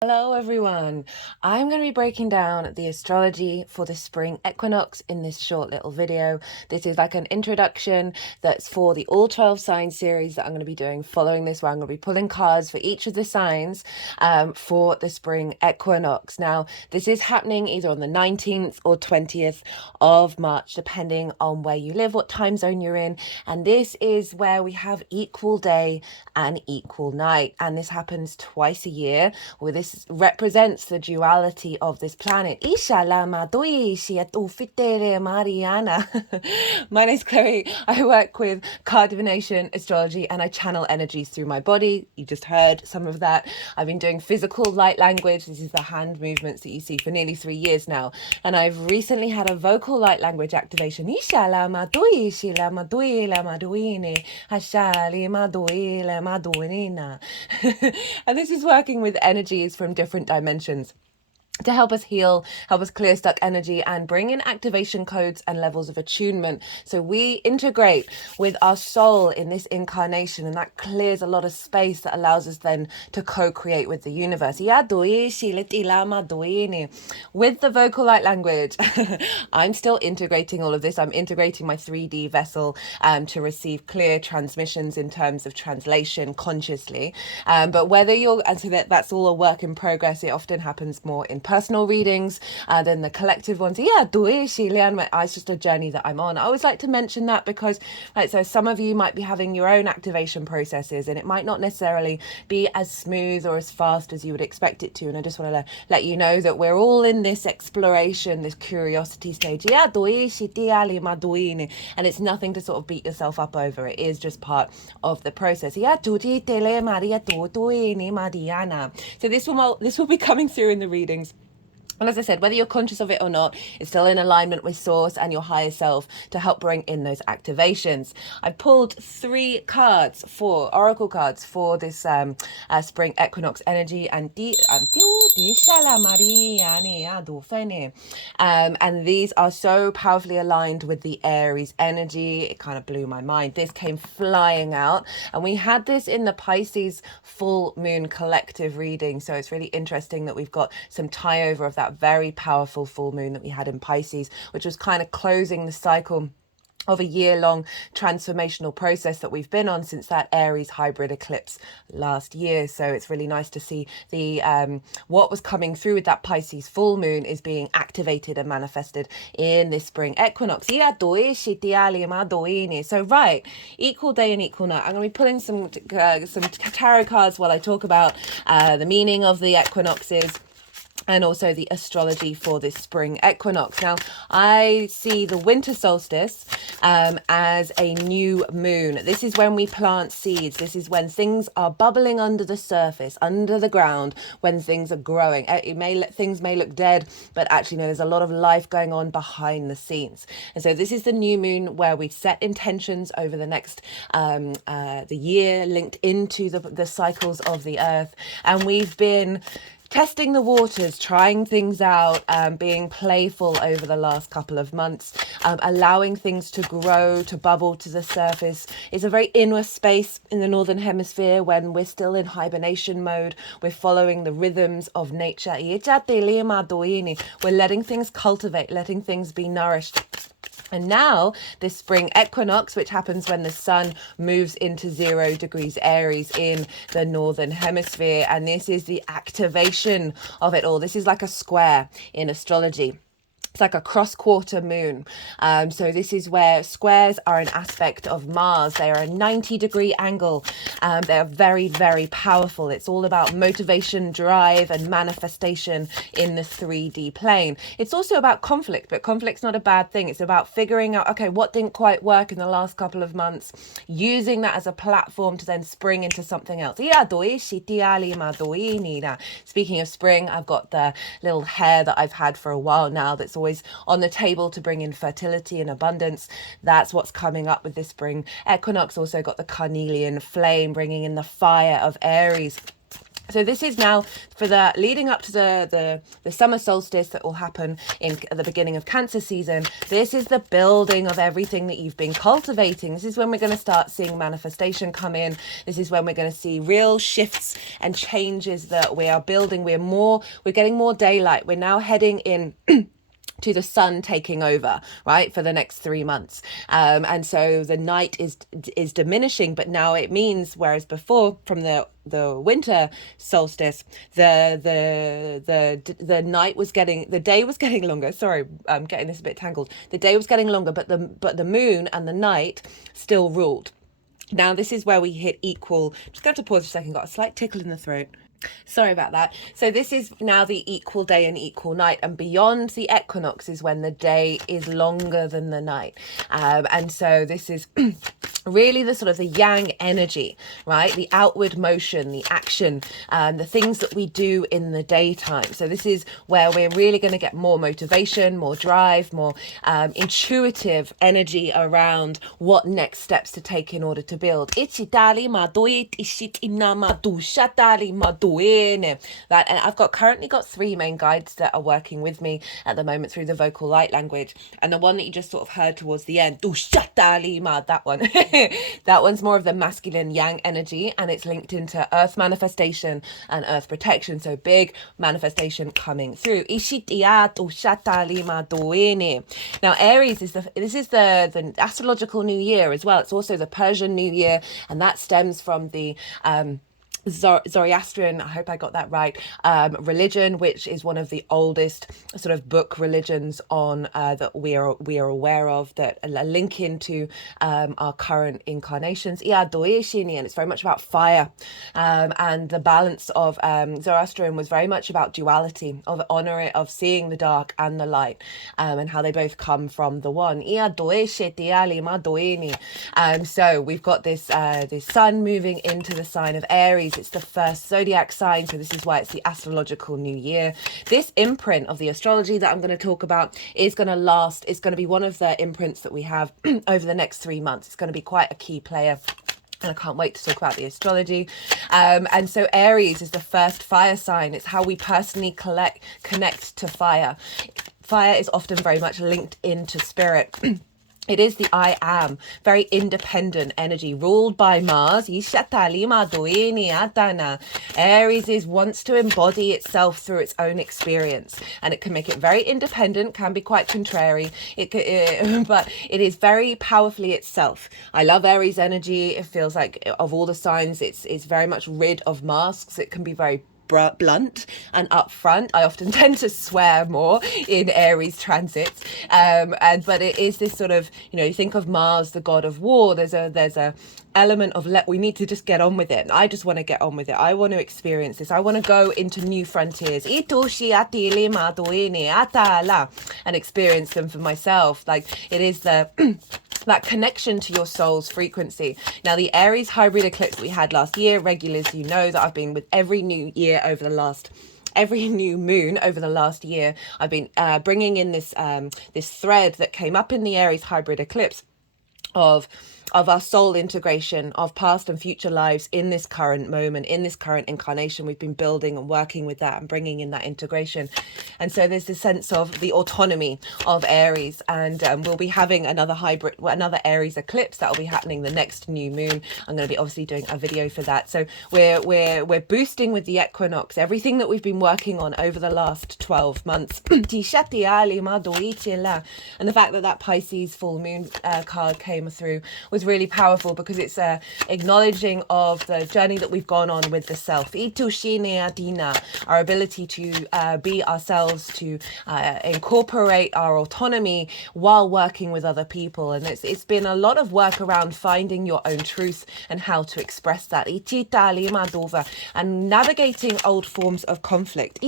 Hello everyone, I'm going to be breaking down the astrology for the spring equinox in this short little video. This is like an introduction that's for the all 12 sign series that I'm going to be doing following this, where I'm going to be pulling cards for each of the signs for the spring equinox. Now this is happening either on the 19th or 20th of March, depending on where you live, what time zone you're in, and this is where we have equal day and equal night, and this happens twice a year. With this represents the duality of this planet. My name's Chloe. I work with card divination, astrology, and I channel energies through my body. You just heard some of that. I've been doing physical light language. This is the hand movements that you see for nearly 3 years now. And I've recently had a vocal light language activation. And this is working with energies from different dimensions to help us heal, help us clear stuck energy, and bring in activation codes and levels of attunement. So we integrate with our soul in this incarnation, and that clears a lot of space that allows us then to co-create with the universe. With the vocal light language, I'm still integrating all of this. I'm integrating my 3D vessel to receive clear transmissions in terms of translation consciously. But whether you're, and so that's all a work in progress. It often happens more in personal readings than the collective ones. It's just a journey that I'm on. I always like to mention that because, right, so some of you might be having your own activation processes, and it might not necessarily be as smooth or as fast as you would expect it to. And I just want to let you know that we're all in this exploration, this curiosity stage. And it's nothing to sort of beat yourself up over. It is just part of the process. So this will be coming through in the readings. And as I said, whether you're conscious of it or not, it's still in alignment with source and your higher self to help bring in those activations. I pulled 3 cards, oracle cards for this spring equinox energy, and these are so powerfully aligned with the Aries energy. It kind of blew my mind. This came flying out, and we had this in the Pisces full moon collective reading. So it's really interesting that we've got some tie over of that very powerful full moon that we had in Pisces, which was kind of closing the cycle of a year-long transformational process that we've been on since that Aries hybrid eclipse last year. So it's really nice to see the what was coming through with that Pisces full moon is being activated and manifested in this spring equinox. So right, equal day and equal night. I'm going to be pulling some tarot cards while I talk about the meaning of the equinoxes and also the astrology for this spring equinox. Now, I see the winter solstice as a new moon. This is when we plant seeds. This is when things are bubbling under the surface, under the ground, when things are growing. Things may look dead, but actually, no, there's a lot of life going on behind the scenes. And so this is the new moon where we set intentions over the next the year, linked into the cycles of the earth. And we've been testing the waters, trying things out, being playful over the last couple of months, allowing things to grow, to bubble to the surface. It's a very inward space in the Northern Hemisphere when we're still in hibernation mode. We're following the rhythms of nature. We're letting things cultivate, letting things be nourished. And now this spring equinox, which happens when the sun moves into 0 degrees Aries in the Northern Hemisphere, and this is the activation of it all. This is like a square in astrology. It's like a cross-quarter moon. So this is where squares are an aspect of Mars. They are a 90-degree angle. They're very, very powerful. It's all about motivation, drive, and manifestation in the 3D plane. It's also about conflict, but conflict's not a bad thing. It's about figuring out, okay, what didn't quite work in the last couple of months, using that as a platform to then spring into something else. Speaking of spring, I've got the little hair that I've had for a while now that's always on the table to bring in fertility and abundance. That's what's coming up with this spring equinox. Also got the carnelian flame, bringing in the fire of Aries. So this is now for the leading up to the summer solstice that will happen at the beginning of Cancer season. This is the building of everything that you've been cultivating. This is when we're going to start seeing manifestation come in. This is when we're going to see real shifts and changes that we are building. We're getting more daylight. We're now heading in to the sun taking over, right, for the next 3 months. And so the night is diminishing, but now it means, whereas before from the winter solstice, the night was the day was getting longer. Sorry, I'm getting this a bit tangled. The day was getting longer, but the moon and the night still ruled. Now this is where we hit equal. Just going to pause for a second. Got a slight tickle in the throat. Sorry about that. So this is now the equal day and equal night, and beyond the equinox is when the day is longer than the night. And so this is really the sort of the yang energy, right? The outward motion, the action, the things that we do in the daytime. So this is where we're really going to get more motivation, more drive, more intuitive energy around what next steps to take in order to build. That, and I've currently got 3 main guides that are working with me at the moment through the vocal light language, and the one that you just sort of heard towards the end, that one that one's more of the masculine yang energy, and it's linked into earth manifestation and earth protection. So big manifestation coming through. Now Aries is the astrological new year as well. It's also the Persian new year, and that stems from the Zoroastrian, I hope I got that right, religion, which is one of the oldest sort of book religions on that we are aware of, that link into our current incarnations. And it's very much about fire, and the balance of Zoroastrian was very much about duality, of honoring, of seeing the dark and the light, and how they both come from the one. So we've got this sun moving into the sign of Aries. It's the first zodiac sign, so this is why it's the astrological new year. This imprint of the astrology that I'm going to talk about is going to last. It's going to be one of the imprints that we have over the next 3 months. It's going to be quite a key player, and I can't wait to talk about the astrology. And so Aries is the first fire sign. It's how we personally connect to fire. Fire is often very much linked into spirit. It is the I am, very independent energy ruled by Mars. Aries wants to embody itself through its own experience, and it can make it very independent, can be quite contrary, but it is very powerfully itself. I love Aries energy. It feels like of all the signs, it's very much rid of masks. It can be very blunt and upfront. I often tend to swear more in Aries transits, but it is this sort of, you think of Mars, the god of war. There's a element of we need to just get on with it. And I just want to get on with it. I want to experience this. I want to go into new frontiers and experience them for myself. Like, it is the that connection to your soul's frequency. Now, the Aries hybrid eclipse that we had last year, regulars, that I've been with every new year every new moon over the last year. I've been bringing in this thread that came up in the Aries hybrid eclipse of our soul integration of past and future lives in this current moment, in this current incarnation. We've been building and working with that and bringing in that integration. And so there's this sense of the autonomy of Aries, and we'll be having another Aries eclipse that will be happening the next new moon. I'm going to be obviously doing a video for that. So we're boosting with the equinox everything that we've been working on over the last 12 months. And the fact that Pisces full moon card came through was really powerful, because it's acknowledging of the journey that we've gone on with the self. Dinah, our ability to be ourselves, to incorporate our autonomy while working with other people. And it's been a lot of work around finding your own truth and how to express that. And navigating old forms of conflict.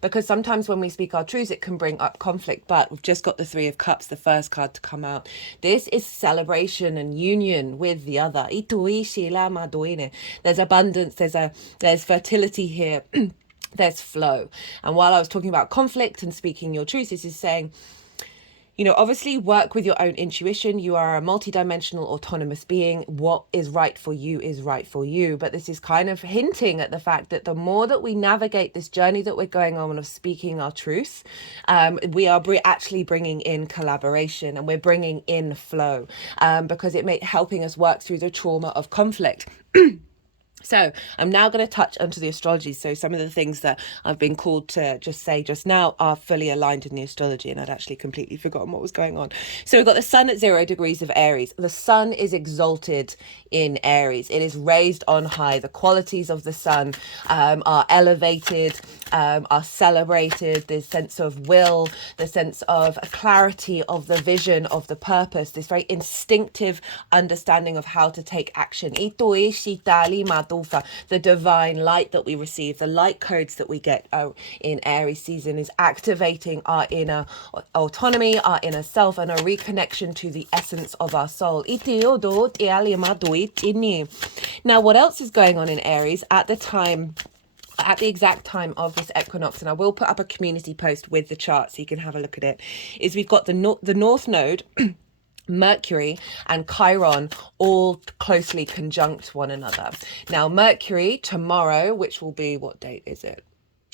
Because sometimes when we speak our truths, it can bring up conflict. But we've just got the 3 of Cups, the first card to come out. This is celebration and union with the other. There's abundance, there's fertility here. There's flow. And while I was talking about conflict and speaking your truth, this is saying Obviously work with your own intuition. You are a multidimensional autonomous being. What is right for you is right for you. But this is kind of hinting at the fact that the more that we navigate this journey that we're going on of speaking our truth, we are actually bringing in collaboration, and we're bringing in flow, because it may helping us work through the trauma of conflict. So I'm now going to touch onto the astrology. So some of the things that I've been called to just say just now are fully aligned in the astrology, and I'd actually completely forgotten what was going on. So we've got the sun at 0 degrees of Aries. The sun is exalted in Aries. It is raised on high. The qualities of the sun are elevated, are celebrated. The sense of will, the sense of clarity of the vision of the purpose, this very instinctive understanding of how to take action. The divine light that we receive, the light codes that we get in Aries season is activating our inner autonomy, our inner self, and a reconnection to the essence of our soul. Now, what else is going on in Aries at the exact time of this equinox, and I will put up a community post with the chart so you can have a look at it, is we've got the North Node, Mercury and Chiron all closely conjunct one another. Now, Mercury tomorrow, which will be, what date is it?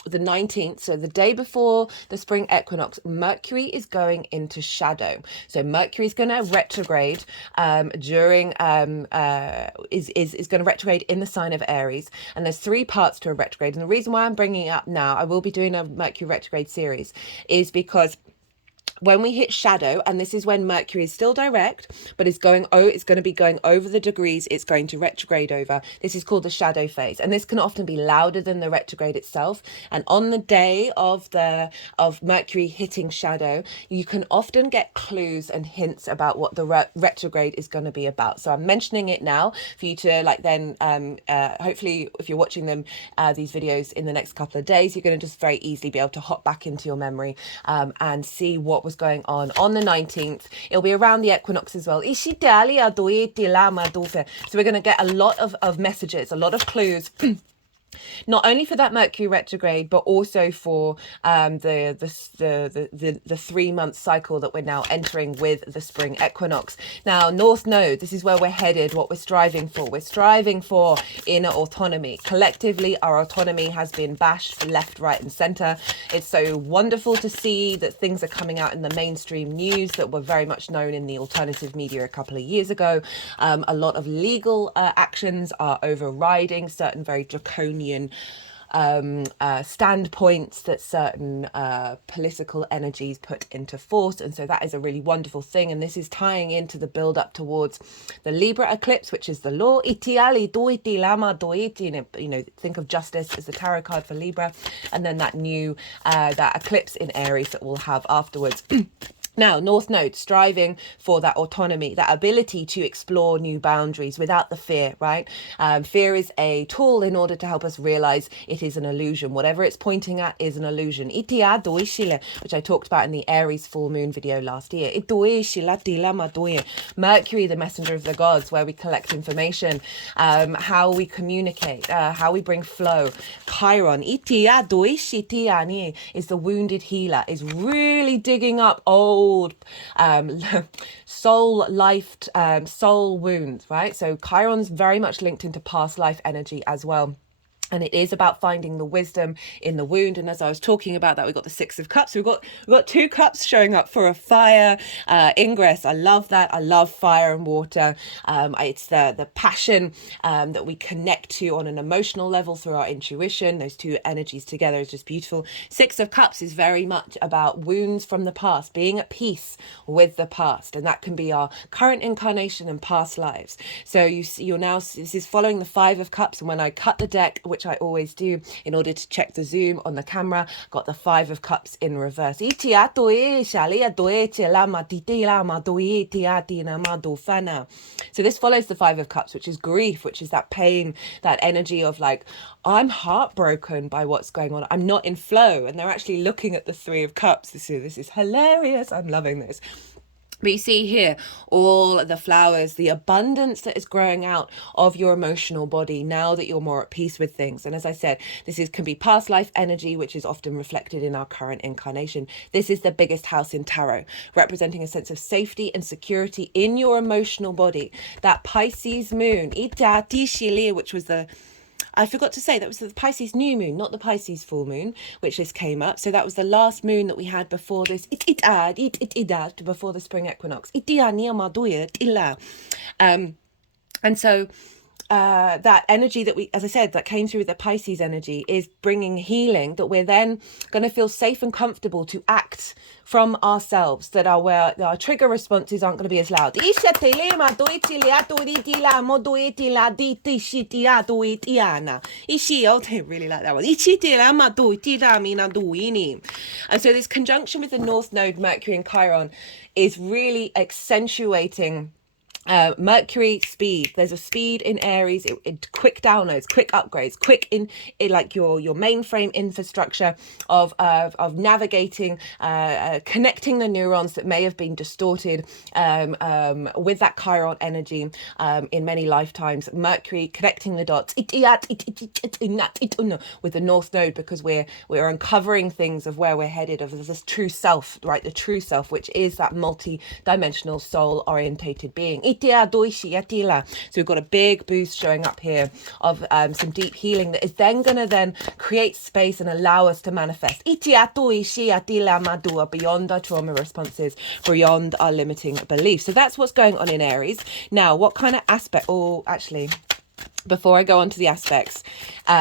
The 19th, so the day before the spring equinox, Mercury is going into shadow. So Mercury is going to retrograde is going to retrograde in the sign of Aries, and there's 3 parts to a retrograde. And the reason why I'm bringing it up now, I will be doing a Mercury retrograde series, is because when we hit shadow, and this is when Mercury is still direct, but it's going to be going over the degrees it's going to retrograde over. This is called the shadow phase, and this can often be louder than the retrograde itself. And on the day of Mercury hitting shadow, you can often get clues and hints about what the retrograde is going to be about. So I'm mentioning it now for you to hopefully if you're watching them these videos in the next couple of days, you're going to just very easily be able to hop back into your memory and see what was going on the 19th. It'll be around the equinox as well. So we're going to get a lot of messages, a lot of clues not only for that Mercury retrograde, but also for the 3-month cycle that we're now entering with the spring equinox. Now, North Node, this is where we're headed, what we're striving for. We're striving for inner autonomy. Collectively, our autonomy has been bashed left, right, and center. It's so wonderful to see that things are coming out in the mainstream news that were very much known in the alternative media a couple of years ago. A lot of legal actions are overriding certain very draconian standpoints that certain political energies put into force, and so that is a really wonderful thing. And this is tying into the build up towards the Libra eclipse, which is the law. Think of justice as the tarot card for Libra, and then that new that eclipse in Aries that we'll have afterwards. Now, North Node, striving for that autonomy, that ability to explore new boundaries without the fear, right? Fear is a tool in order to help us realize it is an illusion. Whatever it's pointing at is an illusion. Which I talked about in the Aries full moon video last year. Mercury, the messenger of the gods, where we collect information, how we communicate, how we bring flow. Chiron, is the wounded healer, is really digging up old soul wounds, right? So Chiron's very much linked into past life energy as well. And it is about finding the wisdom in the wound. And as I was talking about that, we've got the 6 of Cups. We've got 2 cups showing up for a fire ingress. I love that. I love fire and water. It's the passion that we connect to on an emotional level through our intuition. Those 2 energies together is just beautiful. 6 of Cups is very much about wounds from the past, being at peace with the past. And that can be our current incarnation and past lives. So you're now, this is following the 5 of Cups. And when I cut the deck, which I always do in order to check the zoom on the camera, got the 5 of Cups in reverse. So this follows the 5 of Cups, which is grief, which is that pain, that energy of like, I'm heartbroken by what's going on. I'm not in flow. And they're actually looking at the 3 of Cups. This is hilarious. I'm loving this. But you see here all the flowers, the abundance that is growing out of your emotional body now that you're more at peace with things. And as I said, can be past life energy, which is often reflected in our current incarnation. This is the biggest house in tarot, representing a sense of safety and security in your emotional body. That Pisces moon, which was I forgot to say, that was the Pisces new moon, not the Pisces full moon, which this came up. So that was the last moon that we had before this, before the spring equinox. And so that energy that as I said, that came through with the Pisces energy is bringing healing, that we're then going to feel safe and comfortable to act from ourselves, that where our trigger responses aren't going to be as loud. I really like that one. And so this conjunction with the North Node, Mercury and Chiron, is really accentuating Mercury speed. There's a speed in Aries, quick downloads, quick upgrades, quick in like your mainframe infrastructure of navigating, connecting the neurons that may have been distorted with that Chiron energy in many lifetimes. Mercury connecting the dots with the North Node, because we're uncovering things of where we're headed, of this true self, right? The true self, which is that multi-dimensional soul orientated being. So we've got a big boost showing up here of some deep healing that is then going to create space and allow us to manifest beyond our trauma responses, beyond our limiting beliefs. So that's what's going on in Aries. Now, what kind of aspect? Oh, actually, before I go on to the aspects,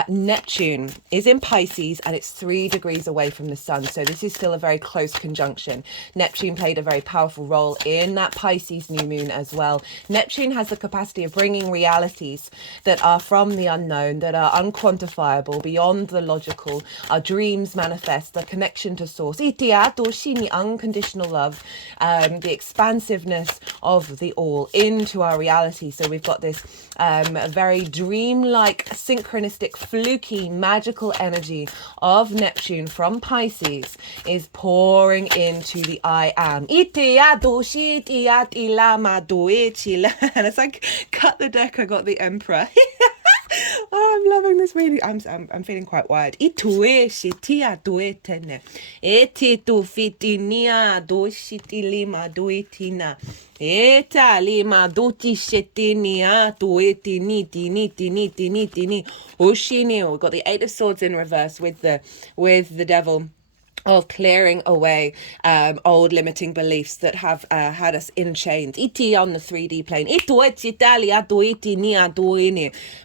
Neptune is in Pisces and it's 3 degrees away from the sun. So this is still a very close conjunction. Neptune played a very powerful role in that Pisces new moon as well. Neptune has the capacity of bringing realities that are from the unknown, that are unquantifiable, beyond the logical. Our dreams manifest, the connection to source, the unconditional love, the expansiveness of the all into our reality. So we've got this very dreamlike, synchronistic, fluky, magical energy of Neptune from Pisces is pouring into the I am. And as I cut the deck, I got the Emperor. Oh, I'm loving this reading. I'm feeling quite wired. We've got the 8 of Swords in reverse with the devil, of clearing away old limiting beliefs that have had us in chains. On the 3D plane.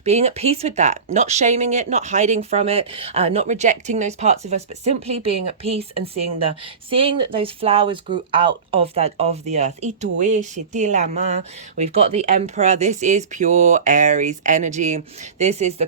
Being at peace with that, not shaming it, not hiding from it, not rejecting those parts of us, but simply being at peace and seeing that those flowers grew out of the earth. We've got the Emperor. This is pure Aries energy. This is the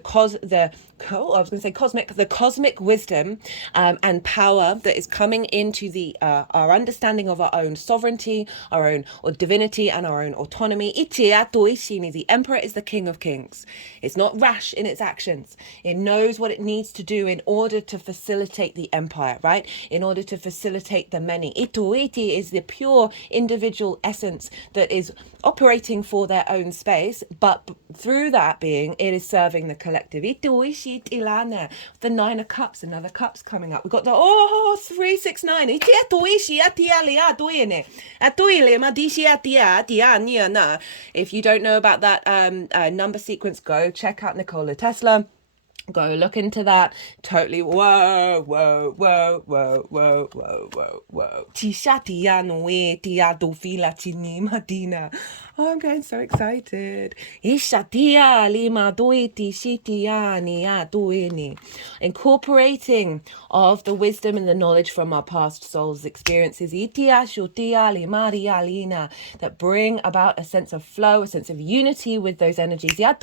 cosmic wisdom and power that is coming into our understanding of our own sovereignty, our own divinity, and our own autonomy. The Emperor is the King of Kings. It's not rash in its actions. It knows what it needs to do in order to facilitate the empire, right? In order to facilitate the many. Iti is the pure individual essence that is operating for their own space, but through that being, it is serving the collective. The 9 of Cups, another Cups coming up. We've got the 369. If you don't know about that number sequence, go check out Nikola Tesla. Go look into that. Totally. Whoa. Oh, I'm getting so excited. Incorporating of the wisdom and the knowledge from our past souls' experiences that bring about a sense of flow, a sense of unity with those energies that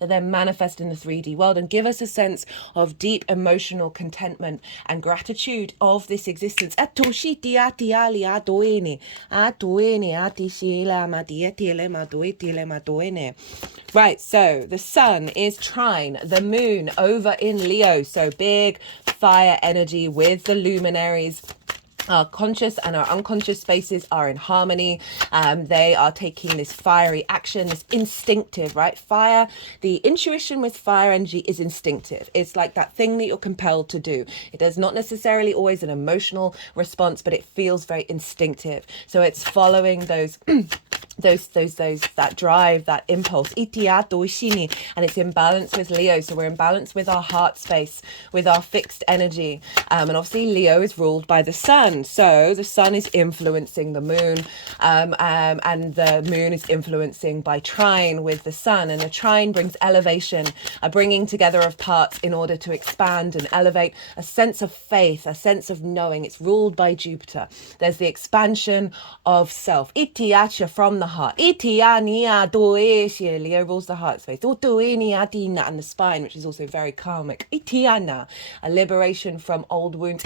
then manifest in the 3D world and give us a sense of deep emotional contentment and gratitude of this existence. Right, so the sun is trine the moon over in Leo, so big fire energy with the luminaries our conscious and our unconscious spaces are in harmony. They are taking this fiery action, this instinctive, right? Fire, the intuition with fire energy is instinctive. It's like that thing that you're compelled to do. It is not necessarily always an emotional response, but it feels very instinctive. So it's following those that drive, that impulse, and it's in balance with Leo. So we're in balance with our heart space, with our fixed energy, and obviously Leo is ruled by the sun. So the sun is influencing the moon, and the moon is influencing by trine with the sun, and the trine brings elevation, a bringing together of parts in order to expand and elevate, a sense of faith, a sense of knowing. It's ruled by Jupiter. There's the expansion of self, from the heart. Leo rules the heart space, and the spine, which is also very karmic. A liberation from old wounds.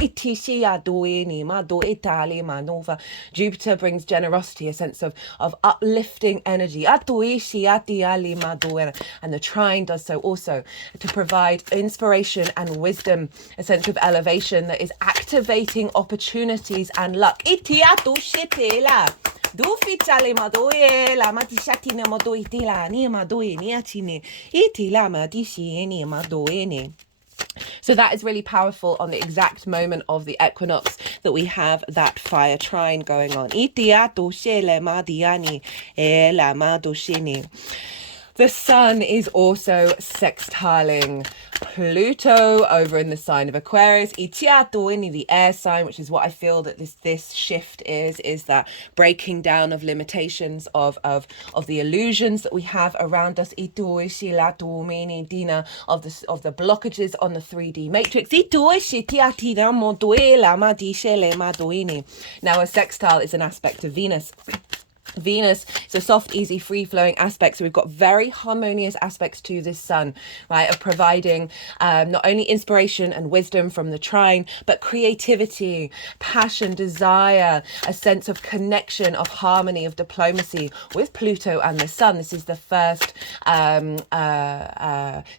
Jupiter brings generosity, a sense of uplifting energy. And the trine does so also to provide inspiration and wisdom, a sense of elevation that is activating opportunities and luck. So that is really powerful on the exact moment of the equinox that we have that fire trine going on. The sun is also sextiling Pluto over in the sign of Aquarius, the air sign, which is what I feel that this shift is that breaking down of limitations of the illusions that we have around us, of the blockages on the 3D matrix. Now a sextile is an aspect of Venus. Venus is a soft, easy, free-flowing aspect. So we've got very harmonious aspects to this sun, right, of providing not only inspiration and wisdom from the trine, but creativity, passion, desire, a sense of connection, of harmony, of diplomacy with Pluto and the sun. This is the first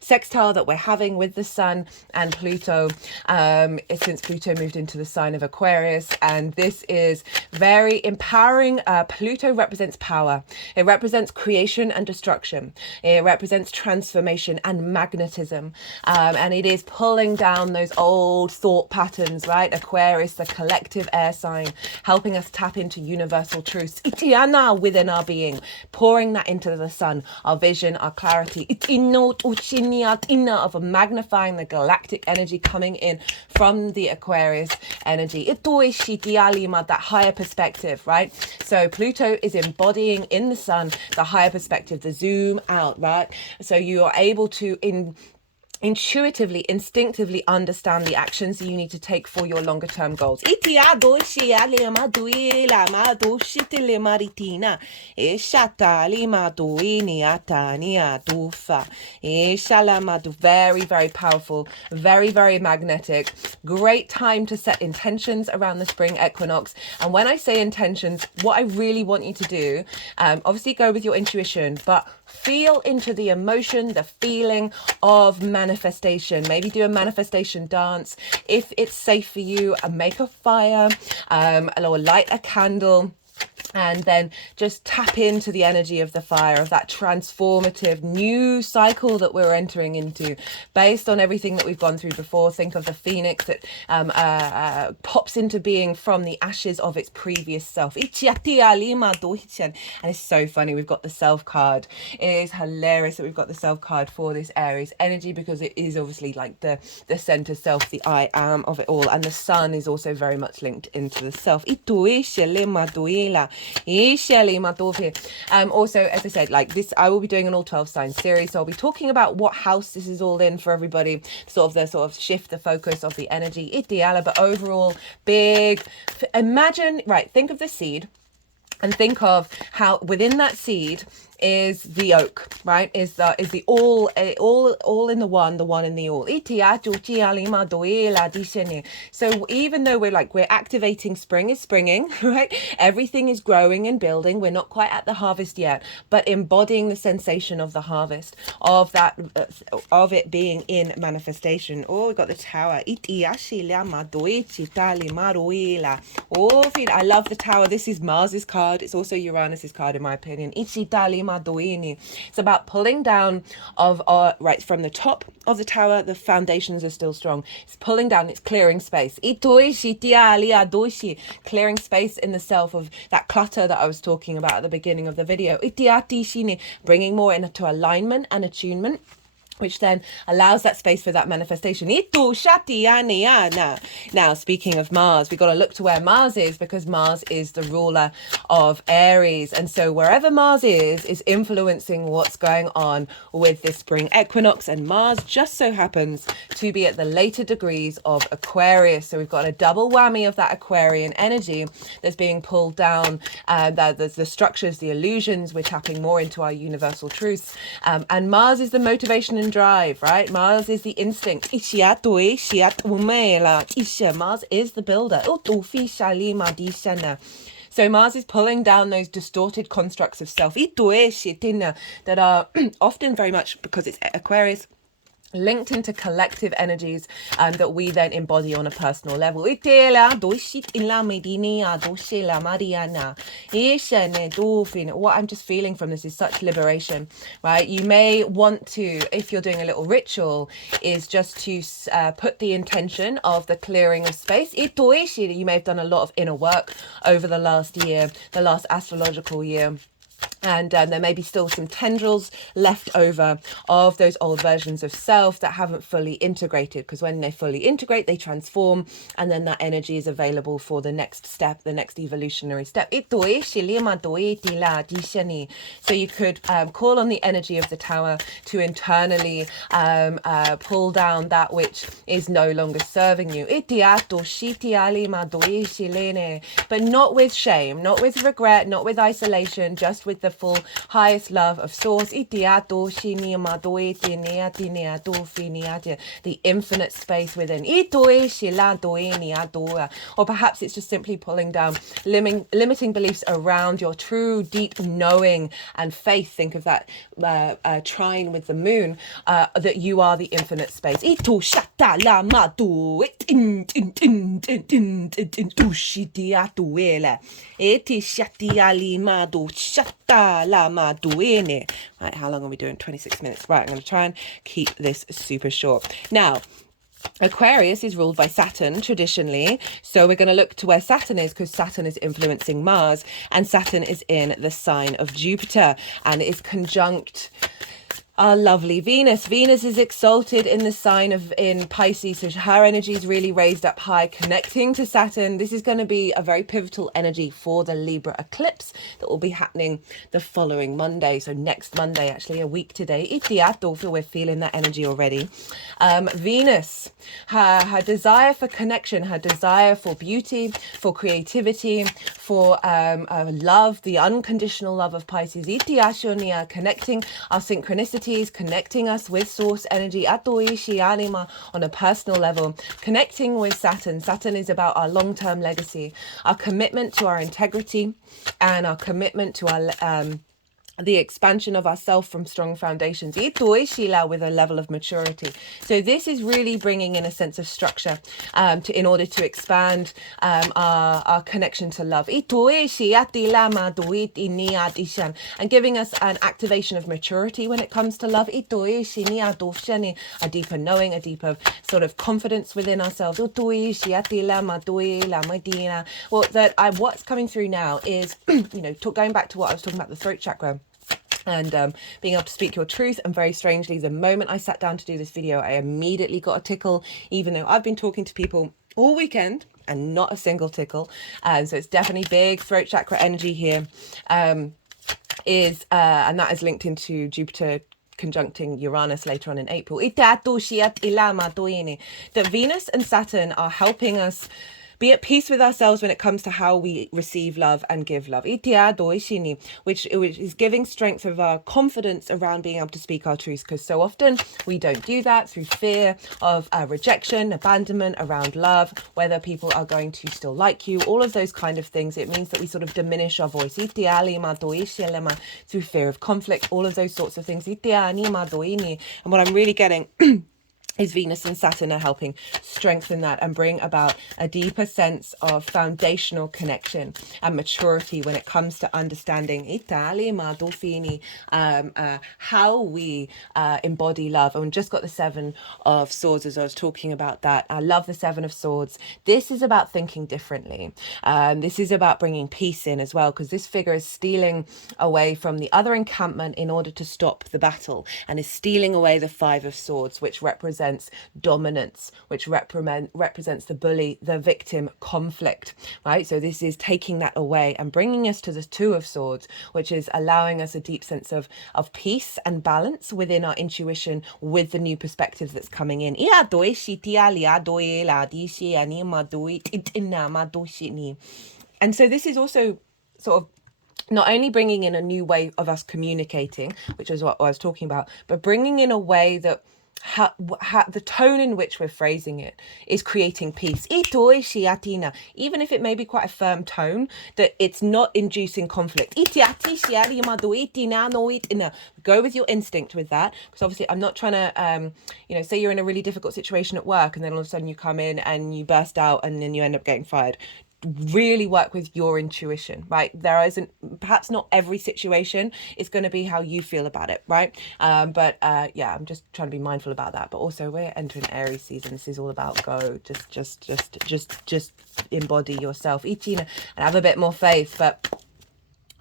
sextile that we're having with the sun and Pluto since Pluto moved into the sign of Aquarius. And this is very empowering. Pluto represents power. It represents creation and destruction. It represents transformation and magnetism. And it is pulling down those old thought patterns, right? Aquarius, the collective air sign, helping us tap into universal truths within our being, pouring that into the sun, our vision, our clarity, of magnifying the galactic energy coming in from the Aquarius energy. That higher perspective, right? So Pluto is embodying in the sun the higher perspective, the zoom out, right? So you are able to intuitively, instinctively understand the actions you need to take for your longer term goals. Very, very powerful, very, very magnetic. Great time to set intentions around the spring equinox. And when I say intentions, what I really want you to do, obviously go with your intuition, but feel into the emotion, the feeling of manifestation. Maybe do a manifestation dance. If it's safe for you, make a fire or light a candle. And then just tap into the energy of the fire, of that transformative new cycle that we're entering into based on everything that we've gone through before. Think of the phoenix that pops into being from the ashes of its previous self. And it's so funny, we've got the self card. It is hilarious that we've got the self card for this Aries energy, because it is obviously like the center self, the I am of it all. And the sun is also very much linked into the self. Also, as I said, like this, I will be doing an all 12 sign series, so I'll be talking about what house this is all in for everybody, sort of shift the focus of the energy, but overall big. Imagine, right, think of the seed and think of how within that seed is the oak, right? Is the all in the one in the all. So even though we're activating, spring is springing, right? Everything is growing and building. We're not quite at the harvest yet, but embodying the sensation of the harvest, of that, of it being in manifestation. Oh, we got the tower. Oh, I love the tower. This is Mars's card. It's also Uranus's card, in my opinion. It's about pulling down of right from the top of the tower. The foundations are still strong. It's pulling down. It's clearing space. Clearing space in the self of that clutter that I was talking about at the beginning of the video. Bringing more into alignment and attunement, which then allows that space for that manifestation. Now, speaking of Mars, we've got to look to where Mars is, because Mars is the ruler of Aries. And so wherever Mars is influencing what's going on with this spring equinox. And Mars just so happens to be at the later degrees of Aquarius. So we've got a double whammy of that Aquarian energy that's being pulled down. There's the structures, the illusions, we're tapping more into our universal truths. And Mars is the motivation and drive, right? Mars is the instinct. Mars is the builder. So Mars is pulling down those distorted constructs of self that are often very much, because it's Aquarius, linked into collective energies that we then embody on a personal level. What I'm just feeling from this is such liberation, right? You may want to, if you're doing a little ritual, is just to put the intention of the clearing of space. You may have done a lot of inner work over the last year, the last astrological year. And there may be still some tendrils left over of those old versions of self that haven't fully integrated, because when they fully integrate, they transform, and then that energy is available for the next step, the next evolutionary step. So you could call on the energy of the tower to internally pull down that which is no longer serving you. But not with shame, not with regret, not with isolation, just with the full highest love of source. The infinite space within. Or perhaps it's just simply pulling down limiting beliefs around your true deep knowing and faith. Think of that trine with the moon, that you are the infinite space. Right, how long are we doing? 26 minutes. Right, I'm going to try and keep this super short. Now, Aquarius is ruled by Saturn traditionally, so we're going to look to where Saturn is, because Saturn is influencing Mars, and Saturn is in the sign of Jupiter and is conjunct our lovely Venus. Venus is exalted in the sign of in Pisces, so her energy is really raised up high, connecting to Saturn. This is going to be a very pivotal energy for the Libra eclipse that will be happening the following Monday. So next Monday, actually, a week today. We're feeling that energy already. Venus, her desire for connection, her desire for beauty, for creativity, for love, the unconditional love of Pisces. Connecting our synchronicities, connecting us with source energy on a personal level, connecting with Saturn. Saturn is about our long-term legacy, our commitment to our integrity, and our commitment to our the expansion of ourself from strong foundations with a level of maturity. So this is really bringing in a sense of structure in order to expand our connection to love, and giving us an activation of maturity when it comes to love, a deeper knowing, a deeper sort of confidence within ourselves. What's coming through now is going back to what I was talking about, the throat chakra, and being able to speak your truth. And very strangely, the moment I sat down to do this video, I immediately got a tickle, even though I've been talking to people all weekend and not a single tickle. So it's definitely big throat chakra energy here, and that is linked into Jupiter conjuncting Uranus later on in April. That Venus and Saturn are helping us be at peace with ourselves when it comes to how we receive love and give love. Which is giving strength of our confidence around being able to speak our truths, because so often we don't do that through fear of rejection, abandonment around love, whether people are going to still like you, all of those kind of things. It means that we sort of diminish our voice through fear of conflict, all of those sorts of things. And what I'm really getting is Venus and Saturn are helping strengthen that and bring about a deeper sense of foundational connection and maturity when it comes to understanding how we embody love. And we just got the Seven of Swords as I was talking about that. I love the Seven of Swords. This is about thinking differently. This is about bringing peace in as well, because this figure is stealing away from the other encampment in order to stop the battle, and is stealing away the Five of Swords, which represents dominance, which represents the bully, the victim, conflict, right? So this is taking that away and bringing us to the Two of Swords, which is allowing us a deep sense of peace and balance within our intuition with the new perspective that's coming in. And so this is also sort of not only bringing in a new way of us communicating, which is what I was talking about, but bringing in a way that the tone in which we're phrasing it is creating peace. Even if it may be quite a firm tone, that it's not inducing conflict. Go with your instinct with that, because obviously I'm not trying to, say you're in a really difficult situation at work and then all of a sudden you come in and you burst out and then you end up getting fired. Really work with your intuition, right? There isn't, perhaps not every situation is going to be how you feel about it, right? But I'm just trying to be mindful about that. But also, we're entering Aries season. This is all about go, just embody yourself, and have a bit more faith. But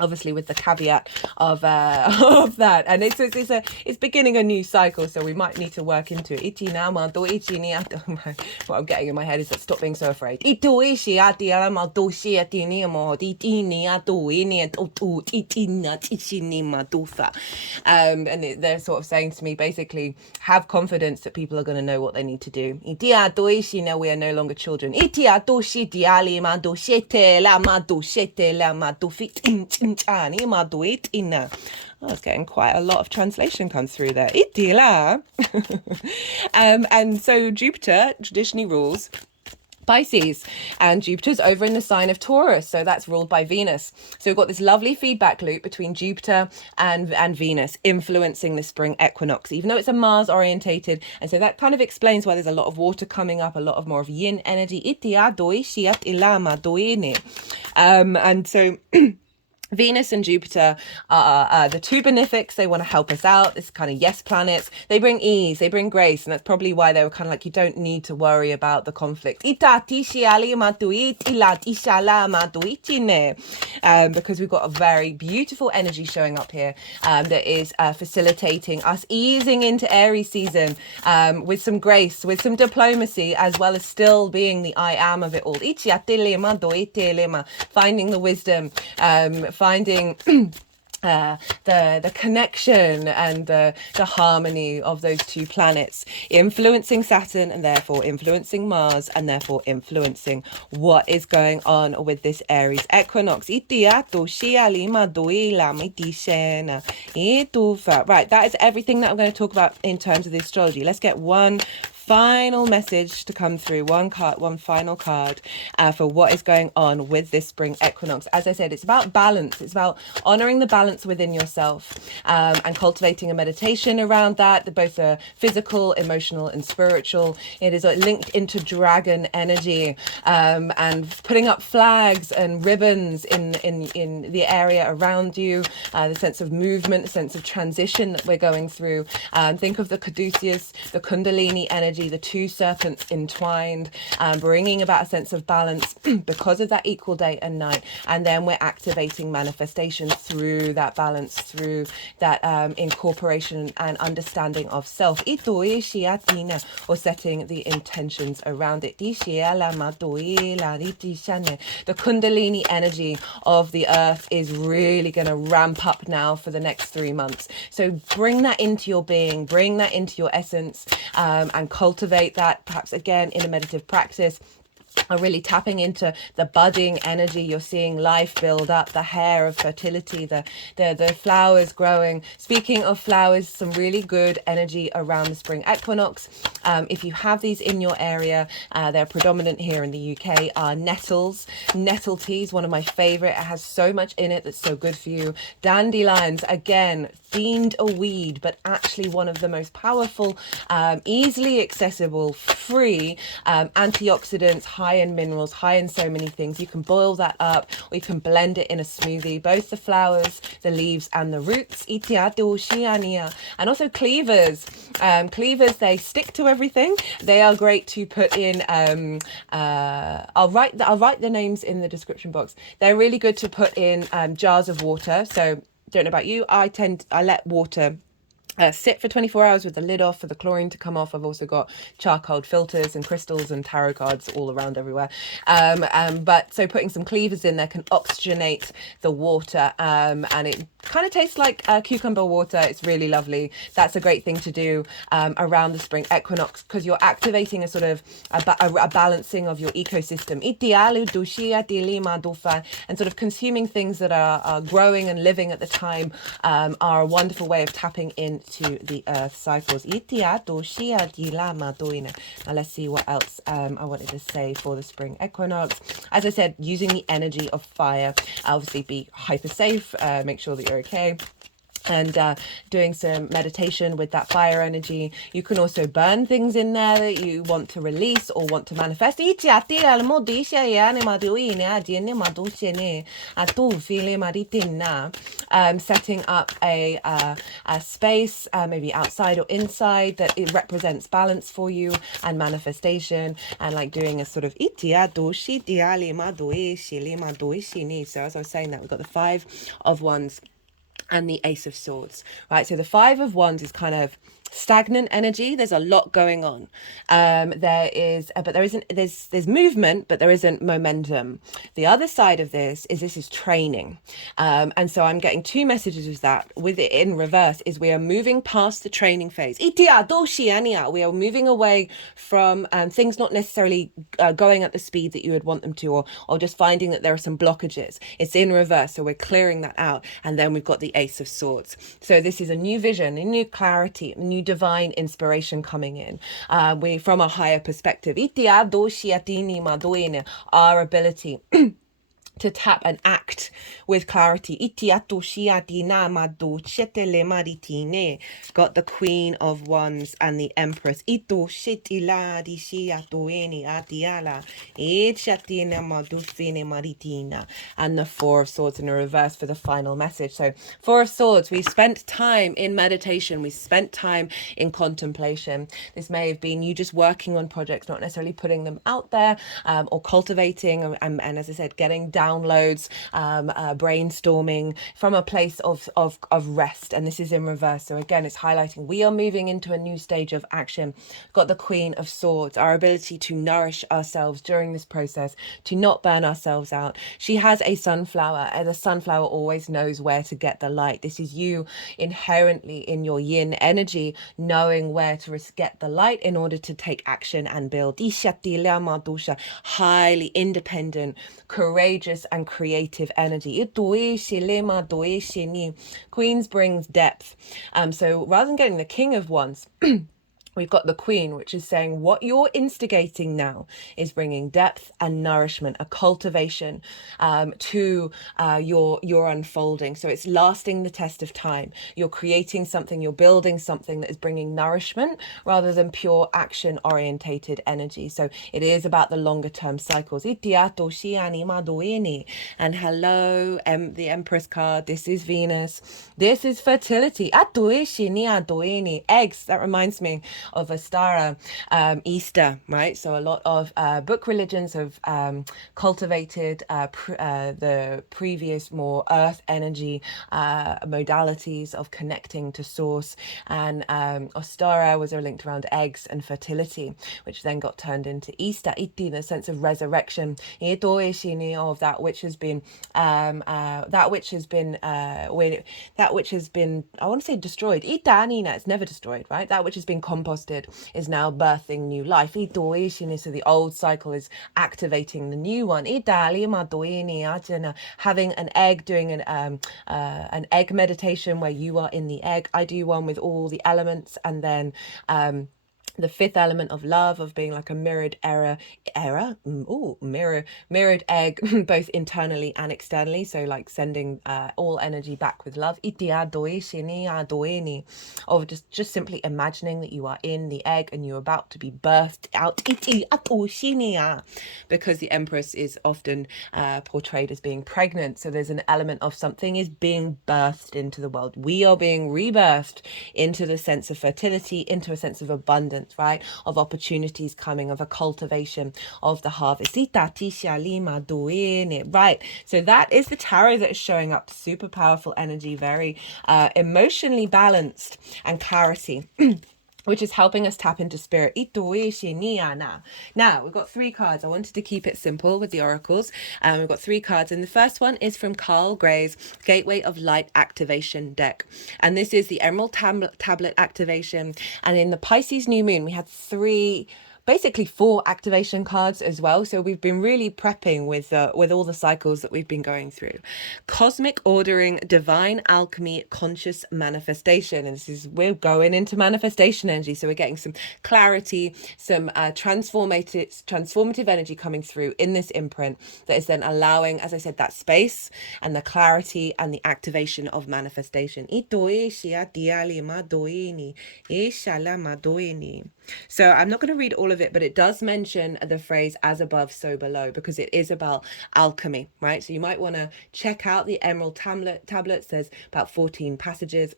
obviously with the caveat of that, and it's beginning a new cycle, so we might need to work into it. What I'm getting in my head is that stop being so afraid. And they're sort of saying to me, basically, have confidence that people are going to know what they need to do. We are no longer children. I was getting quite a lot of translation comes through there. And so Jupiter traditionally rules Pisces, and Jupiter's over in the sign of Taurus, so that's ruled by Venus. So we've got this lovely feedback loop between Jupiter and Venus influencing the spring equinox, even though it's a Mars orientated, and so that kind of explains why there's a lot of water coming up, a lot of more of yin energy. And so Venus and Jupiter are the two benefics. They want to help us out. This kind of yes planets. They bring ease, they bring grace, and that's probably why they were kind of like, you don't need to worry about the conflict. Because we've got a very beautiful energy showing up here that is facilitating us easing into Aries season with some grace, with some diplomacy, as well as still being the I am of it all. Finding the wisdom, finding the connection and the harmony of those two planets, influencing Saturn and therefore influencing Mars and therefore influencing what is going on with this Aries equinox. Right, that is everything that I'm going to talk about in terms of the astrology. Let's get one final message to come through, one final card for what is going on with this spring equinox. As I said, it's about balance. It's about honoring the balance within yourself and cultivating a meditation around that, both physical, emotional and spiritual. It is linked into dragon energy and putting up flags and ribbons in the area around you, the sense of movement, the sense of transition that we're going through. Think of the caduceus, the kundalini energy, the two serpents entwined, bringing about a sense of balance because of that equal day and night. And then we're activating manifestation through that balance, through that incorporation and understanding of self, or setting the intentions around it. The kundalini energy of the earth is really going to ramp up now for the next 3 months. So bring that into your being, bring that into your essence, and cultivate that, perhaps again in a meditative practice. are really tapping into the budding energy. You're seeing life build up, the hair of fertility, the flowers growing. Speaking of flowers, some really good energy around the spring equinox. If you have these in your area, they're predominant here in the UK, are nettles. Nettle tea is one of my favorite. It has so much in it that's so good for you. Dandelions, again, deemed a weed, but actually one of the most powerful, easily accessible, free antioxidants, high in minerals, high in so many things. You can boil that up or you can blend it in a smoothie, both the flowers, the leaves and the roots. And also cleavers. Cleavers, they stick to everything. They are great to put in. I'll write the names in the description box. They're really good to put in jars of water. So don't know about you, I let water sit for 24 hours with the lid off for the chlorine to come off. I've also got charcoal filters and crystals and tarot cards all around everywhere. But so putting some cleavers in there can oxygenate the water, and it kind of tastes like cucumber water. It's really lovely. That's a great thing to do around the spring equinox, because you're activating a sort of a balancing of your ecosystem. And sort of consuming things that are growing and living at the time are a wonderful way of tapping into the earth cycles. Now let's see what else I wanted to say for the spring equinox. As I said, using the energy of fire. Obviously be hyper safe, make sure that you're okay, and doing some meditation with that fire energy. You can also burn things in there that you want to release or want to manifest. Setting up a space, maybe outside or inside, that it represents balance for you and manifestation, and like doing a sort of. So as I was saying that, we've got the Five of Wands and the Ace of Swords, right? So the Five of Wands is kind of stagnant energy. There's a lot going on. There's movement, but there isn't momentum. The other side of this is training. And so I'm getting two messages with that. With it in reverse is we are moving past the training phase. We are moving away from things not necessarily going at the speed that you would want them to, or just finding that there are some blockages. It's in reverse. So we're clearing that out. And then we've got the Ace of Swords. So this is a new vision, a new clarity, a new divine inspiration coming in. We from a higher perspective. Our ability to tap and act with clarity. Got the Queen of Wands and the Empress. And the Four of Swords in the reverse for the final message. So Four of Swords, we spent time in meditation, we spent time in contemplation. This may have been you just working on projects, not necessarily putting them out there, or cultivating, and as I said, getting downloads, brainstorming from a place of rest. And this is in reverse. So again, it's highlighting we are moving into a new stage of action. Got the Queen of Swords, our ability to nourish ourselves during this process, to not burn ourselves out. She has a sunflower, and the sunflower always knows where to get the light. This is you inherently in your yin energy, knowing where to get the light in order to take action and build. Highly independent, courageous and creative energy. Queens brings depth. So rather than getting the King of Wands, we've got the Queen, which is saying what you're instigating now is bringing depth and nourishment, a cultivation to your unfolding. So it's lasting the test of time. You're creating something, you're building something that is bringing nourishment rather than pure action orientated energy. So it is about the longer term cycles. And hello, the Empress card. This is Venus. This is fertility. Eggs. That reminds me of Astara, Easter, right? So a lot of book religions have cultivated the previous more earth energy modalities of connecting to source, and Ostara was linked around eggs and fertility, which then got turned into Easter, iti, the sense of resurrection, of that which has been I want to say destroyed. Ita, Nina, it's never destroyed, right? That which has been composted is now birthing new life. So the old cycle is activating the new one. Having an egg, doing an egg meditation where you are in the egg. I do one with all the elements, and then the fifth element of love, of being like a mirrored mirrored egg, both internally and externally. So like sending all energy back with love. Of just simply imagining that you are in the egg and you're about to be birthed out. Because the Empress is often portrayed as being pregnant. So there's an element of something is being birthed into the world. We are being rebirthed into the sense of fertility, into a sense of abundance, right? Of opportunities coming, of a cultivation of the harvest. Right. So that is the tarot that is showing up. Super powerful energy, very emotionally balanced, and clarity. Which is helping us tap into spirit. Now, we've got 3 cards. I wanted to keep it simple with the oracles. We've got 3 cards. And the first one is from Carl Gray's Gateway of Light Activation deck. And this is the Emerald Tablet activation. And in the Pisces new moon, we had basically 4 activation cards as well. So we've been really prepping with all the cycles that we've been going through. Cosmic ordering, divine alchemy, conscious manifestation. And we're going into manifestation energy. So we're getting some clarity, some transformative energy coming through in this imprint that is then allowing, as I said, that space and the clarity and the activation of manifestation. So I'm not going to read all of it, but it does mention the phrase as above, so below, because it is about alchemy, right? So you might want to check out the Emerald tablets. There's about 14 passages.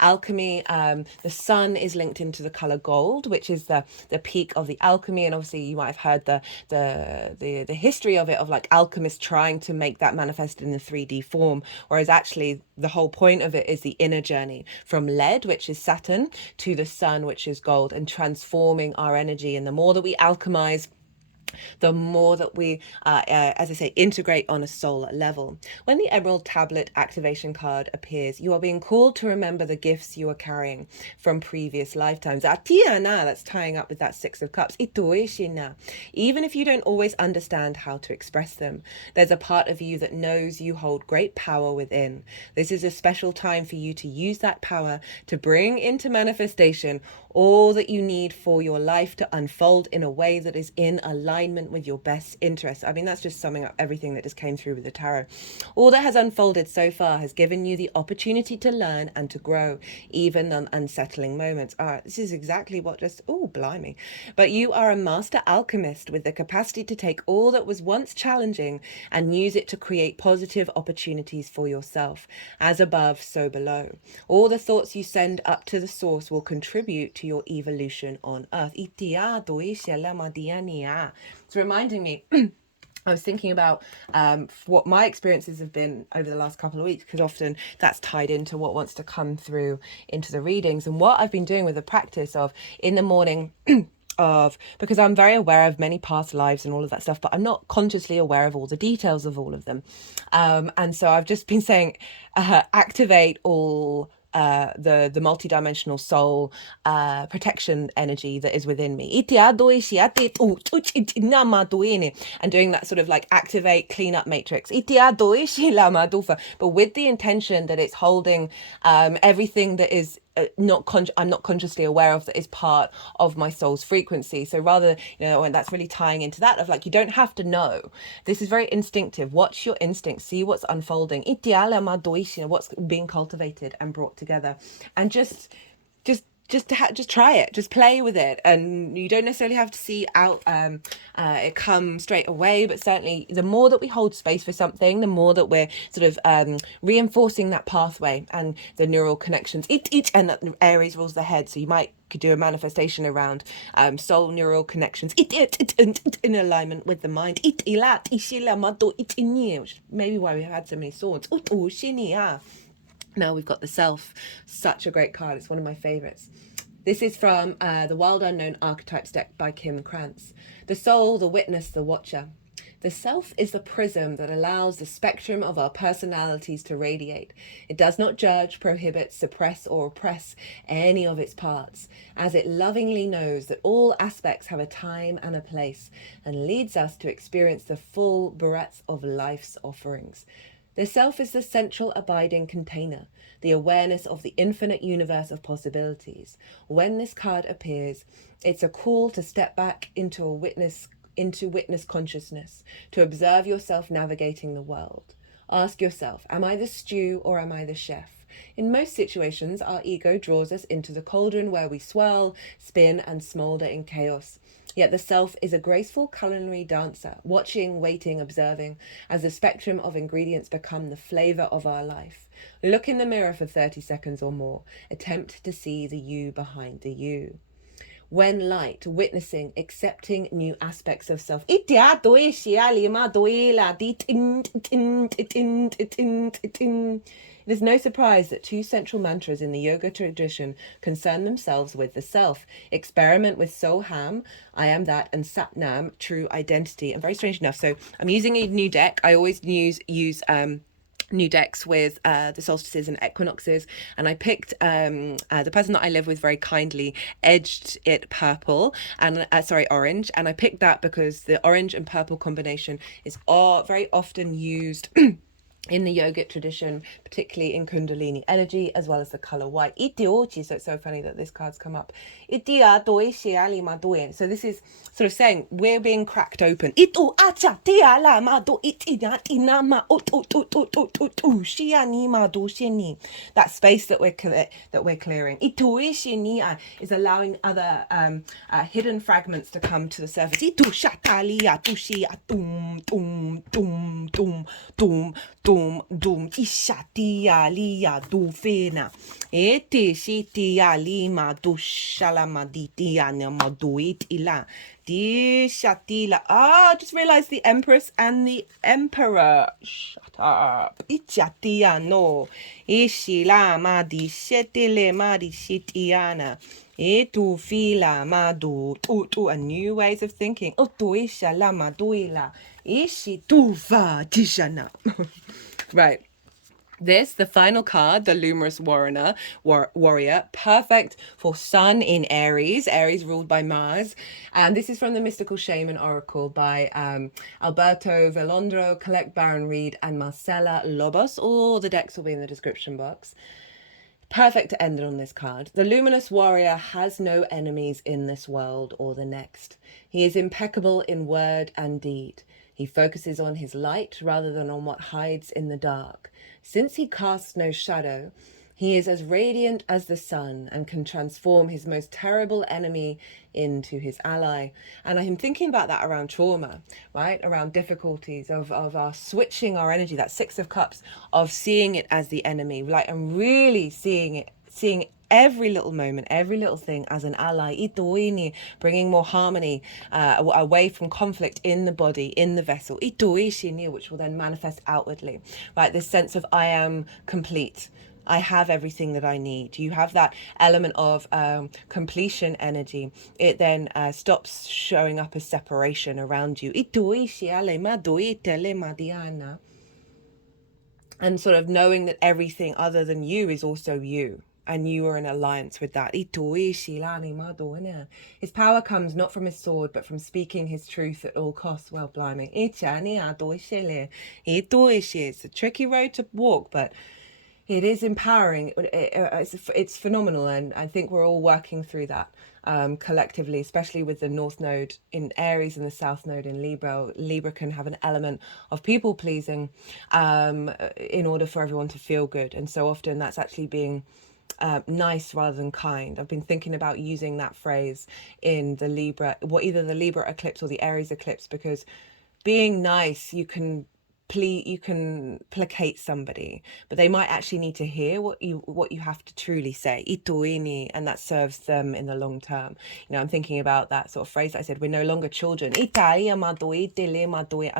Alchemy, the sun is linked into the color gold, which is the peak of the alchemy. And obviously you might have heard the history of it, of like alchemists trying to make that manifest in the 3D form, whereas actually the whole point of it is the inner journey from lead, which is Saturn, to the sun, which is gold, and transforming our energy. And the more that we alchemize, the more that we, as I say, integrate on a soul level. When the Emerald Tablet activation card appears, you are being called to remember the gifts you are carrying from previous lifetimes. That's tying up with that 6 of Cups. Even if you don't always understand how to express them, there's a part of you that knows you hold great power within. This is a special time for you to use that power to bring into manifestation all that you need for your life to unfold in a way that is in alignment with your best interests. I mean, that's just summing up everything that just came through with the tarot. All that has unfolded so far has given you the opportunity to learn and to grow, even on unsettling moments. This is exactly what blimey. But you are a master alchemist with the capacity to take all that was once challenging and use it to create positive opportunities for yourself. As above, so below. All the thoughts you send up to the source will contribute to your evolution on earth. It's reminding me I was thinking about what my experiences have been over the last couple of weeks, because often that's tied into what wants to come through into the readings, and what I've been doing with the practice of in the morning because I'm very aware of many past lives and all of that stuff, but I'm not consciously aware of all the details of all of them. And so I've just been saying, activate all the multidimensional soul protection energy that is within me, and doing that sort of like activate cleanup matrix, but with the intention that it's holding everything that is I'm not consciously aware of, that is part of my soul's frequency. So rather, and that's really tying into that of like, you don't have to know. This is very instinctive. Watch your instincts, see what's unfolding, what's being cultivated and brought together, and just try it, just play with it. And you don't necessarily have to see out it come straight away, but certainly the more that we hold space for something, the more that we're sort of reinforcing that pathway and the neural connections. And that Aries rules the head, so you could do a manifestation around soul neural connections in alignment with the mind, which is maybe why we had so many swords. Now we've got the Self, such a great card. It's one of my favorites. This is from the Wild Unknown Archetypes deck by Krans. The soul, the witness, the watcher. The self is the prism that allows the spectrum of our personalities to radiate. It does not judge, prohibit, suppress, or oppress any of its parts, as it lovingly knows that all aspects have a time and a place, and leads us to experience the full breadth of life's offerings. The self is the central abiding container, the awareness of the infinite universe of possibilities. When this card appears, it's a call to step back into witness consciousness, to observe yourself navigating the world. Ask yourself, am I the stew or am I the chef? In most situations, our ego draws us into the cauldron where we swirl, spin, and smolder in chaos. Yet the self is a graceful culinary dancer, watching, waiting, observing, as the spectrum of ingredients become the flavor of our life. Look in the mirror for 30 seconds or more. Attempt to see the you behind the you. When light, witnessing, accepting new aspects of self. It is no surprise that two central mantras in the yoga tradition concern themselves with the self. Experiment with Soham, I am that, and Satnam, true identity. And very strange enough, so I'm using a new deck. I always use new decks with the solstices and equinoxes, and I picked the person that I live with very kindly edged it purple and orange, and I picked that because the orange and purple combination is very often used in the yogic tradition, particularly in Kundalini energy, as well as the color white. So it's so funny that this card's come up. So this is sort of saying we're being cracked open. That space that we're clearing is allowing other hidden fragments to come to the surface. Dum ishatia lia dufena eti shitia lima dushalamaditi maduit ila di shatila. I just realized the Empress and the Emperor. Shut up. Ichatia no ishila madi shetile madi shitiana. Etu fila madu tu a new ways of thinking. Otu ishala maduila ishi tuva tishana. Right. This, the final card, the Luminous Warrior, perfect for Sun in Aries. Aries ruled by Mars. And this is from the Mystical Shaman Oracle by Alberto, Villoldo, Colette, Baron-Reid, and Marcela, Lobos. All the decks will be in the description box. Perfect to end it on this card. The Luminous Warrior has no enemies in this world or the next. He is impeccable in word and deed. He focuses on his light rather than on what hides in the dark. Since he casts no shadow, he is as radiant as the sun and can transform his most terrible enemy into his ally. And I'm thinking about that around trauma, right? Around difficulties of our switching our energy, that Six of Cups, of seeing it as the enemy, like, and really seeing every little moment, every little thing as an ally, bringing more harmony away from conflict in the body, in the vessel, which will then manifest outwardly, right? This sense of I am complete. I have everything that I need. You have that element of completion energy. It then stops showing up as separation around you. And sort of knowing that everything other than you is also you. And you are in alliance with that. His power comes not from his sword, but from speaking his truth at all costs. Well, blimey. It's a tricky road to walk, but it is empowering. It's phenomenal, and I think we're all working through that collectively, especially with the North Node in Aries and the South Node in Libra. Libra can have an element of people pleasing in order for everyone to feel good, and so often that's actually being nice rather than kind. I've been thinking about using that phrase in the Libra, either the Libra eclipse or the Aries eclipse, because being nice, you can placate somebody, but they might actually need to hear what you have to truly say, and that serves them in the long term. I'm thinking about that sort of phrase that I said, we're no longer children. I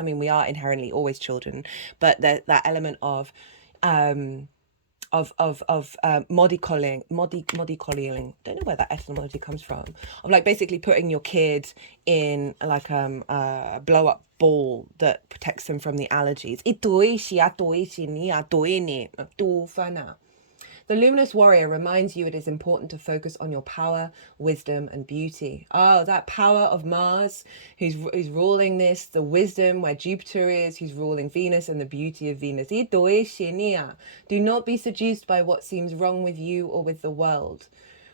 mean, we are inherently always children, but that element of mollycoddling. Don't know where that etymology comes from. Of like basically putting your kid in like a blow up ball that protects them from the allergies. The luminous warrior reminds you it is important to focus on your power, wisdom, and beauty. Oh, that power of Mars, who's ruling this, the wisdom where Jupiter is, who's ruling Venus, and the beauty of Venus. Do not be seduced by what seems wrong with you or with the world.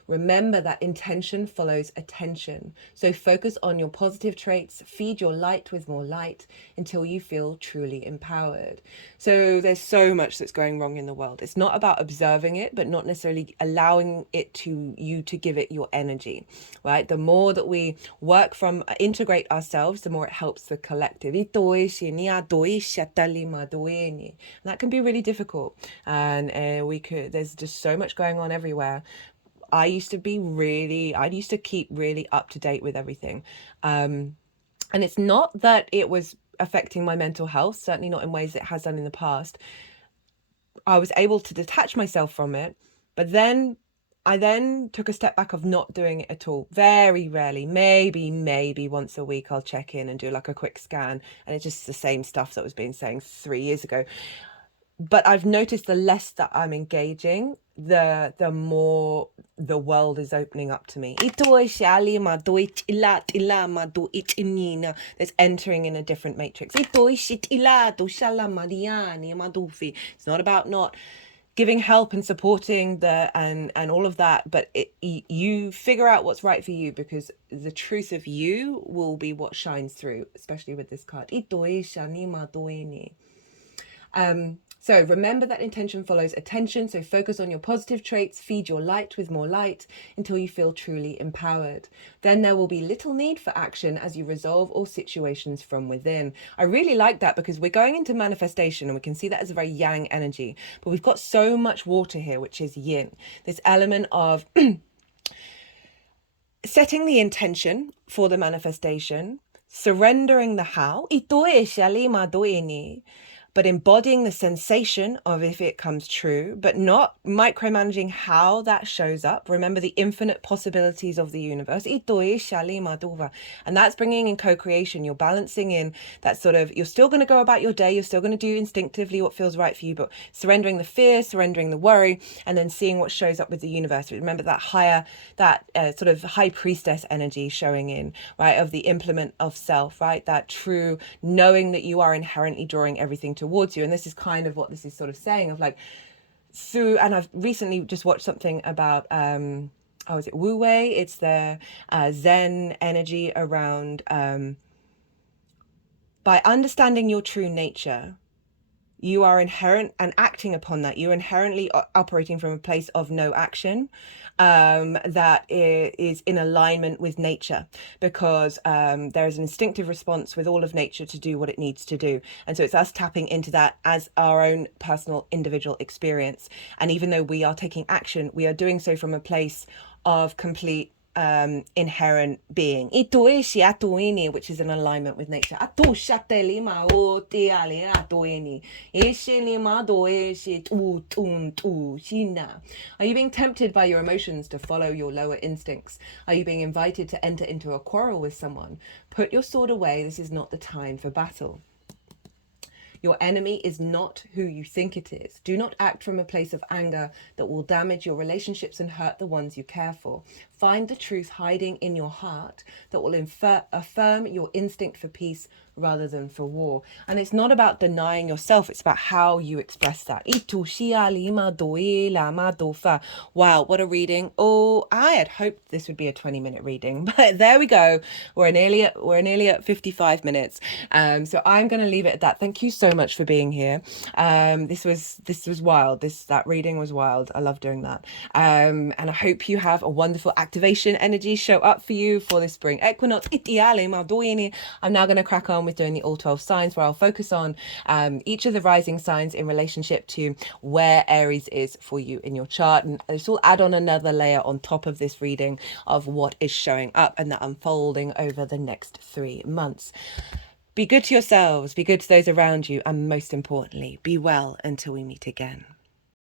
Remember that intention follows attention. So focus on your positive traits, feed your light with more light until you feel truly empowered. So there's so much that's going wrong in the world. It's not about observing it, but not necessarily allowing it to you to give it your energy, right? The more that we work from, integrate ourselves, the more it helps the collective. And that can be really difficult. And there's just so much going on everywhere. I used to keep really up to date with everything. And it's not that it was affecting my mental health, certainly not in ways it has done in the past. I was able to detach myself from it, but then I took a step back of not doing it at all. Very rarely, maybe once a week I'll check in and do like a quick scan, and it's just the same stuff that was being saying 3 years ago. But I've noticed the less that I'm engaging, the more the world is opening up to me. There's entering in a different matrix. It's not about not giving help and supporting and all of that, but you figure out what's right for you, because the truth of you will be what shines through, especially with this card. So remember that intention follows attention. So focus on your positive traits, feed your light with more light until you feel truly empowered. Then there will be little need for action as you resolve all situations from within. I really like that, because we're going into manifestation and we can see that as a very yang energy, but we've got so much water here, which is yin. This element of setting the intention for the manifestation, surrendering the how, but embodying the sensation of if it comes true, but not micromanaging how that shows up. Remember the infinite possibilities of the universe. And that's bringing in co-creation. You're balancing in that sort of, you're still going to go about your day. You're still going to do instinctively what feels right for you, but surrendering the fear, surrendering the worry, and then seeing what shows up with the universe. Remember that higher, sort of high priestess energy showing in, right? Of the implement of self, right? That true knowing that you are inherently drawing everything towards you. And this is kind of what this is sort of saying of like through, and I've recently just watched something about is it Wu Wei? It's the Zen energy around by understanding your true nature, you are inherent and acting upon that. You're inherently operating from a place of no action that is in alignment with nature, because there is an instinctive response with all of nature to do what it needs to do. And so it's us tapping into that as our own personal individual experience. And even though we are taking action, we are doing so from a place of complete inherent being, which is in alignment with nature. Are you being tempted by your emotions to follow your lower instincts? Are you being invited to enter into a quarrel with someone? Put your sword away. This is not the time for battle. Your enemy is not who you think it is. Do not act from a place of anger that will damage your relationships and hurt the ones you care for. Find the truth hiding in your heart that will affirm your instinct for peace rather than for war. And it's not about denying yourself, it's about how you express that. Wow, what a reading. Oh, I had hoped this would be a 20-minute reading, but there we go. We're nearly at 55 minutes. So I'm going to leave it at that. Thank you so much for being here. This was wild. That reading was wild. I love doing that. And I hope you have a wonderful activation energy show up for you for the spring equinox. I'm now going to crack on with doing the all 12 signs, where I'll focus on each of the rising signs in relationship to where Aries is for you in your chart. And this will add on another layer on top of this reading of what is showing up and that unfolding over the next 3 months. Be good to yourselves, be good to those around you, and most importantly, be well until we meet again.